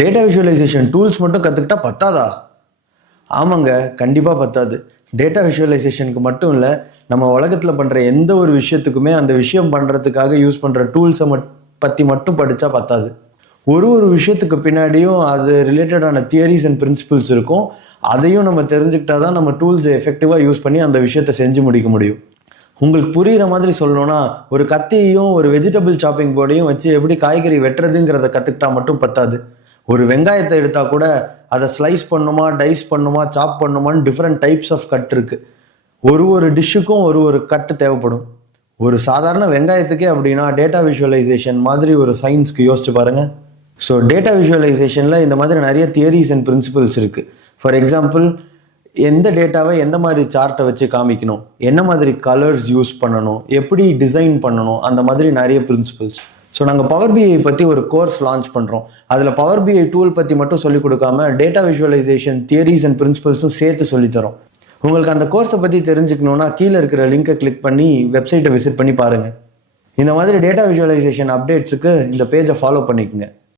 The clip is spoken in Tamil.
டேட்டா விஷுவலைசேஷன் டூல்ஸ் மட்டும் கற்றுக்கிட்டா பத்தாதா? ஆமாங்க, கண்டிப்பாக பத்தாது. டேட்டா விஷுவலைசேஷனுக்கு மட்டும் இல்லை, நம்ம உலகத்தில் பண்ணுற எந்த ஒரு விஷயத்துக்குமே அந்த விஷயம் பண்ணுறதுக்காக யூஸ் பண்ணுற டூல்ஸை பற்றி மட்டும் படித்தா பத்தாது. ஒரு விஷயத்துக்கு பின்னாடியும் அது ரிலேட்டடான தியரிஸ் அண்ட் பிரின்சிபிள்ஸ் இருக்கும். அதையும் நம்ம தெரிஞ்சுக்கிட்டா தான் நம்ம டூல்ஸை எஃபெக்டிவாக யூஸ் பண்ணி அந்த விஷயத்தை செஞ்சு முடிக்க முடியும். உங்களுக்கு புரிகிற மாதிரி சொல்லணும்னா, ஒரு கத்தியையும் ஒரு வெஜிடபிள் சாப்பிங் போர்டையும் வச்சு எப்படி காய்கறி வெட்டுறதுங்கிறத கற்றுக்கிட்டா மட்டும் பத்தாது. ஒரு வெங்காயத்தை எடுத்தால் கூட அதை ஸ்லைஸ் பண்ணுமா, டைஸ் பண்ணுமா, சாப் பண்ணுமான்னு டிஃப்ரெண்ட் டைப்ஸ் ஆஃப் கட் இருக்குது. ஒரு டிஷ்ஷுக்கும் ஒரு கட்டு தேவைப்படும். ஒரு சாதாரண வெங்காயத்துக்கே அப்படின்னா டேட்டா விஷுவலைசேஷன் மாதிரி ஒரு சயின்ஸ்க்கு யோசிச்சு பாருங்கள். ஸோ டேட்டா விஷுவலைசேஷனில் இந்த மாதிரி நிறைய தியரிஸ் அண்ட் பிரின்சிபல்ஸ் இருக்குது. ஃபார் எக்ஸாம்பிள், எந்த டேட்டாவை எந்த மாதிரி சார்ட்டை வச்சு காமிக்கணும், என்ன மாதிரி கலர்ஸ் யூஸ் பண்ணணும், எப்படி டிசைன் பண்ணணும், அந்த மாதிரி நிறைய பிரின்சிபல்ஸ். ஸோ நாங்கள் பவர் பிஐ பற்றி ஒரு கோர்ஸ் லான்ச் பண்ணுறோம். அதில் பவர் பிஐ டூல் பற்றி மட்டும் சொல்லிக் கொடுக்காம டேட்டா விஷுவலைசேஷன் தியரிஸ் அண்ட் பிரின்சிபல்ஸும் சேர்த்து சொல்லித்தரோம். உங்களுக்கு அந்த கோர்ஸை பற்றி தெரிஞ்சுக்கணுன்னா கீழே இருக்கிற லிங்கை கிளிக் பண்ணி வெப்சைட்டை விசிட் பண்ணி பாருங்கள். இந்த மாதிரி டேட்டா விஷுவலைசேஷன் அப்டேட்ஸுக்கு இந்த பேஜை ஃபாலோ பண்ணிக்கோங்க.